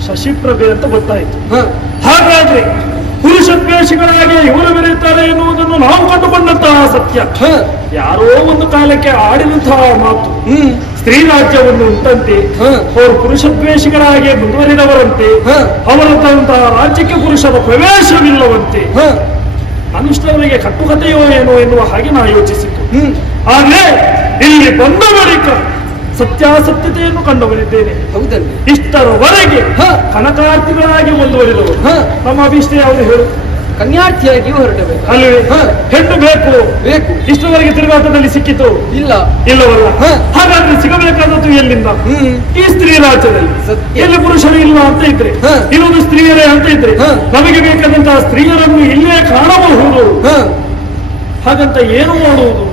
ಶಶಿಪ್ರಭೆ ಅಂತ ಗೊತ್ತಾಯಿತು. ಹಾಗಾದ್ರೆ ಪುರುಷ ದ್ವೇಷಿಗಳಾಗಿ ಇವರು ಬೆರೆಯುತ್ತಾರೆ ಎನ್ನುವುದನ್ನು ನಾವು ಕಂಡುಕೊಂಡಂತಹ ಸತ್ಯ. ಯಾರೋ ಒಂದು ಕಾಲಕ್ಕೆ ಆಡಿದಂತಹ ಮಾತು ಸ್ತ್ರೀ ರಾಜ್ಯವನ್ನು ಉಂಟಂತೆ, ಅವರು ಪುರುಷ ದ್ವೇಷಿಗಳಾಗಿ ಮುಂದುವರಿದವರಂತೆ, ಅವರಂತಹ ರಾಜ್ಯಕ್ಕೆ ಪುರುಷರ ಪ್ರವೇಶವಿಲ್ಲವಂತೆ. ಅನಿಷ್ಟವರಿಗೆ ಕಟ್ಟುಕತೆಯೋ ಏನೋ ಎನ್ನುವ ಹಾಗೆ ನಾ ಯೋಚಿಸಿತು. ಆದ್ರೆ ಇಲ್ಲಿ ಬಂದ ಬಳಿಕ ಸತ್ಯಾಸತ್ಯತೆಯನ್ನು ಕಂಡುಬರಿದ್ದೇನೆ. ಇಷ್ಟರವರೆಗೆ ಕನಕಾರ್ತಿಗಳಾಗಿ ಮುಂದುವರಿದವರು. ನಮ್ಮ ಅಭಿಷ್ಟೇ ಅವರು ಹೇಳು, ಕನ್ಯಾರ್ಥಿಯಾಗಿಯೂ ಹೊರಡಬೇಕು ಅಲ್ಲವೇ? ಹೆಣ್ಣು ಬೇಕು. ಇಷ್ಟರವರೆಗೆ ತಿರುಗಾಟದಲ್ಲಿ ಸಿಕ್ಕಿತು ಇಲ್ಲವಲ್ಲ? ಹಾಗಾದ್ರೆ ಸಿಗಬೇಕಾದದ್ದು ಎಲ್ಲಿಂದ? ಈ ಸ್ತ್ರೀ ರಾಜ್ಯದಲ್ಲಿ. ಎಲ್ಲಿ ಪುರುಷರು ಇಲ್ಲ ಅಂತ ಇದ್ರೆ, ಇರುವುದು ಸ್ತ್ರೀಯರೇ ಅಂತ ಇದ್ರೆ, ನಮಗೆ ಬೇಕಾದಂತಹ ಸ್ತ್ರೀಯರನ್ನು ಇಲ್ಲೇ ಕಾಣಬಹುದು. ಹಾಗಂತ ಏನು ಮಾಡುವುದು?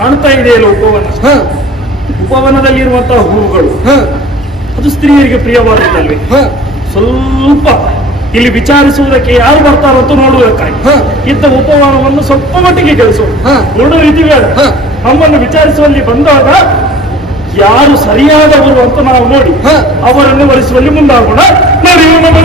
ಕಾಣ್ತಾ ಇದೆಯಲ್ಲ ಉಪವನದಲ್ಲಿರುವಂತಹ ಹೂವುಗಳು, ಅದು ಸ್ತ್ರೀಯರಿಗೆ ಪ್ರಿಯವಾದದ್ದಲ್ವೇ? ಸ್ವಲ್ಪ ಇಲ್ಲಿ ವಿಚಾರಿಸುವುದಕ್ಕೆ ಯಾರು ಬರ್ತಾರೋ ಅಂತ ನೋಡುವುದಕ್ಕಾಗಿ ಇದ್ದ ಉಪವನವನ್ನು ಸ್ವಲ್ಪ ಮಟ್ಟಿಗೆ ಕೆಲಸೋದು. ನೋಡೋ ರೀತಿ ಬೇಡ. ನಮ್ಮನ್ನು ವಿಚಾರಿಸುವಲ್ಲಿ ಬಂದಾಗ ಯಾರು ಸರಿಯಾದವರು ಅಂತ ನಾವು ನೋಡಿ ಅವರನ್ನು ವರಿಸುವಲ್ಲಿ ಮುಂದಾಗೋಣ. ನೋಡಿ ಮನೆ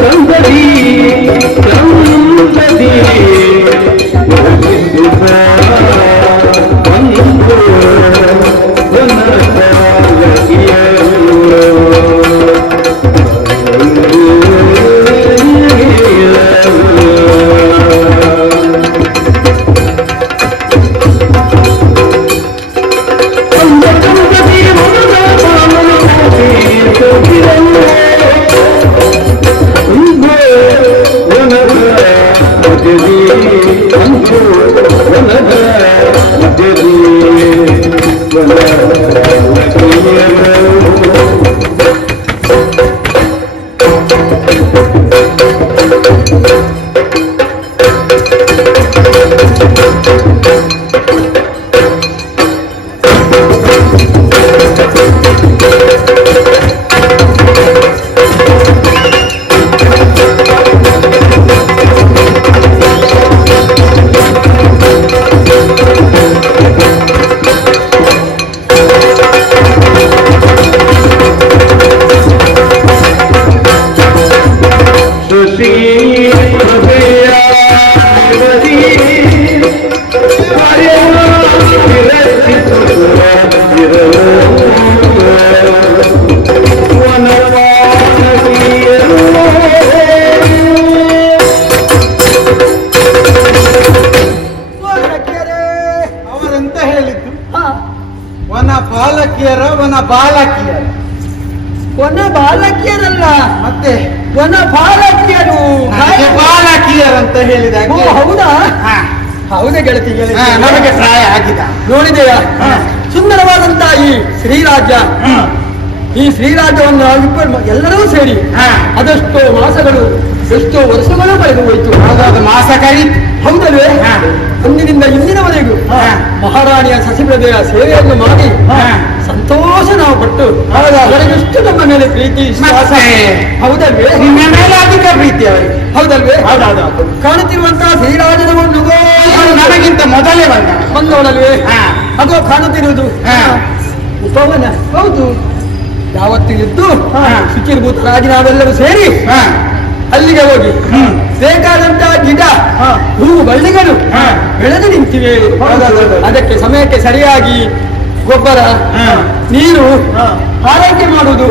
Come ವನ ಬಾಲಕಿಯರಲ್ಲ, ಮತ್ತೆ ವನ ಬಾಲಕಿಯರು. ಬಾಲಕಿಯರಂತ ಹೇಳಿದಾಗ ಹೌದಾ? ಹೌದೇ ಗೆಳತಿ, ನಮಗೆ ಪ್ರಾಯ ಆಗಿದೆ. ನೋಡಿದೆಯಾ ಸುಂದರವಾದಂತಹ ಈ ಶ್ರೀರಾಜ್ಯ. ಈ ಶ್ರೀರಾಜ್ಯವನ್ನು ನಾವಿಬ್ಬರು ಎಲ್ಲರೂ ಸೇರಿ ಅದೆಷ್ಟೋ ಮಾಸಗಳು ಎಷ್ಟೋ ವರ್ಷಗಳು ಕಳೆದು ಹೋಯಿತು. ಯಾವುದಾದ್ರು ಮಾಸ ಕರೀತು. ಹೌದಲ್ವೇ? ಅಂದಿನಿಂದ ಇಂದಿನವರೆಗೂ ಮಹಾರಾಣಿಯ ಸಚಿವರದೆಯ ಸೇವೆಯನ್ನು ಮಾಡಿ ಸಂತೋಷ ನಾವು ಪಟ್ಟು ಅವರಿಗೆಷ್ಟು ನಮ್ಮ ಮೇಲೆ ಪ್ರೀತಿ ವಿಶ್ವಾಸ. ಹೌದಲ್ವೇ? ನಿಮ್ಮ ಮೇಲೆ ಅಧಿಕ ಪ್ರೀತಿ ಅವರಿಗೆ. ಹೌದಲ್ವೇ? ಕಾಣುತ್ತಿರುವಂತಹ ಶ್ರೀರಾಜನ ನನಗಿಂತ ಮೊದಲೇ ಬಂದವನಲ್ವೇ? ಅದು ಕಾಣುತ್ತಿರುವುದು ಉಪವನ. ಹೌದು, ಯಾವತ್ತು ಇದ್ದು ಶುಚಿರ್ಭೂತರಾಗಿ ನಾವೆಲ್ಲರೂ ಸೇರಿ ಅಲ್ಲಿಗೆ ಹೋಗಿ ಬೇಕಾದಂತಹ ಗಿಡ ಹೂವು ಬಳ್ಳಿಗಳು ಬೆಳೆದು ನಿಂತಿವೆ. ಅದಕ್ಕೆ ಸಮಯಕ್ಕೆ ಸರಿಯಾಗಿ ಗೊಬ್ಬರ ನೀರು ಆರೈಕೆ ಮಾಡುವುದು,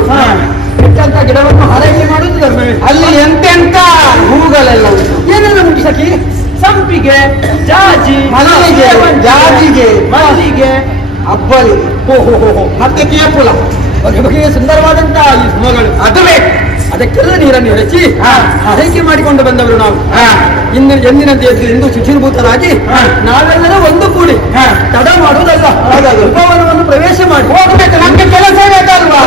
ಇಟ್ಟಂತ ಗಿಡವನ್ನು ಆರೈಕೆ ಮಾಡುವುದು. ಅಲ್ಲಿ ಎಂತೆಂತ ಹೂಗಳೆಲ್ಲ ಉಂಟು. ಏನೆಲ್ಲ ಉಂಟು ಸಖಿ? ಸಂಪಿಗೆ, ಜಾಜಿ, ಮಲ್ಲಿಗೆ, ಜಾಜಿಗೆ, ಮಲ್ಲಿಗೆ, ಅಬ್ಬಲಿಗೆ, ಮತ್ತೆ ಕೇಪುಲ, ಬಗೆ ಬಗೆಯ ಸುಂದರವಾದಂತಹ ಈ ಸುಮಗಳು ಅದು ಬೇಕು. ಅದಕ್ಕೆಲ್ಲ ನೀರನ್ನು ಹೆಚ್ಚಿ ಆರೈಕೆ ಮಾಡಿಕೊಂಡು ಬಂದವರು ನಾವು. ಎಂದಿನಂತೆ ಎಂದು ಶುಚಿರ್ಭೂತರಾಗಿ ನಾವೆಲ್ಲರೂ ಒಂದು ಕೂಡಿ ತಡ ಮಾಡುವುದಲ್ಲ, ಉಪವನವನ್ನು ಪ್ರವೇಶ ಮಾಡಿ ಹೋಗಬೇಕು. ನಮ್ಗೆ ಕೆಲಸ ಬೇಕಲ್ವಾ?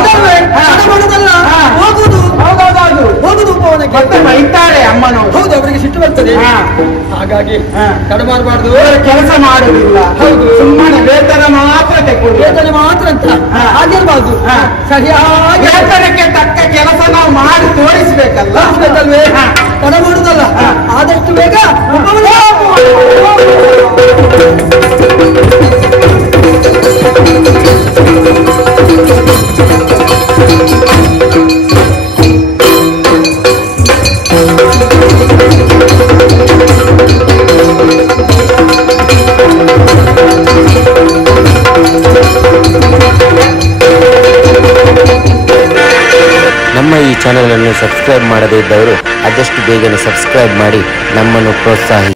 ಮಾಡುವುದಲ್ಲ, ಹೋಗುದು. ಹೋಗುದು ಉಪವನಕ್ಕೆ. ಮತ್ತೆ ಬೈತಾರೆ ಅಮ್ಮನವರು. ಹೌದು, ಅವರಿಗೆ ಸಿಟ್ಟು ಬರ್ತದೆ. ಹಾಗಾಗಿ ತಡ ಮಾಡಬಾರ್ದು. ಕೆಲಸ ಮಾಡುವುದಿಲ್ಲ. ಹೌದು, ಸುಮ್ಮನೆ ವೇತನ ಮಾತ್ರ ತೆಕ್ಕೊಂಡು. ವೇತನ ಮಾತ್ರ ಅಂತ ಆಗಿರ್ಬಾರ್ದು. ಸರಿಯಾಗಿ ವೇತನಕ್ಕೆ ತಕ್ಕ ಕೆಲಸ ನಾವು ಮಾಡಿ ತೋರಿಸ್ಬೇಕಲ್ಲ. ತಡ ಮಾಡುವುದಲ್ಲ, ಆದಷ್ಟು ಬೇಗ ನಮ್ಮ ಈ ಚಾನೆಲ್ ಅನ್ನು ಸಬ್ಸ್ಕ್ರೈಬ್ ಮಾಡದೇ ಇದ್ದವರು ಆದಷ್ಟು ಬೇಗನೆ ಸಬ್ಸ್ಕ್ರೈಬ್ ಮಾಡಿ ನಮ್ಮನ್ನು ಪ್ರೋತ್ಸಾಹಿಸಿ.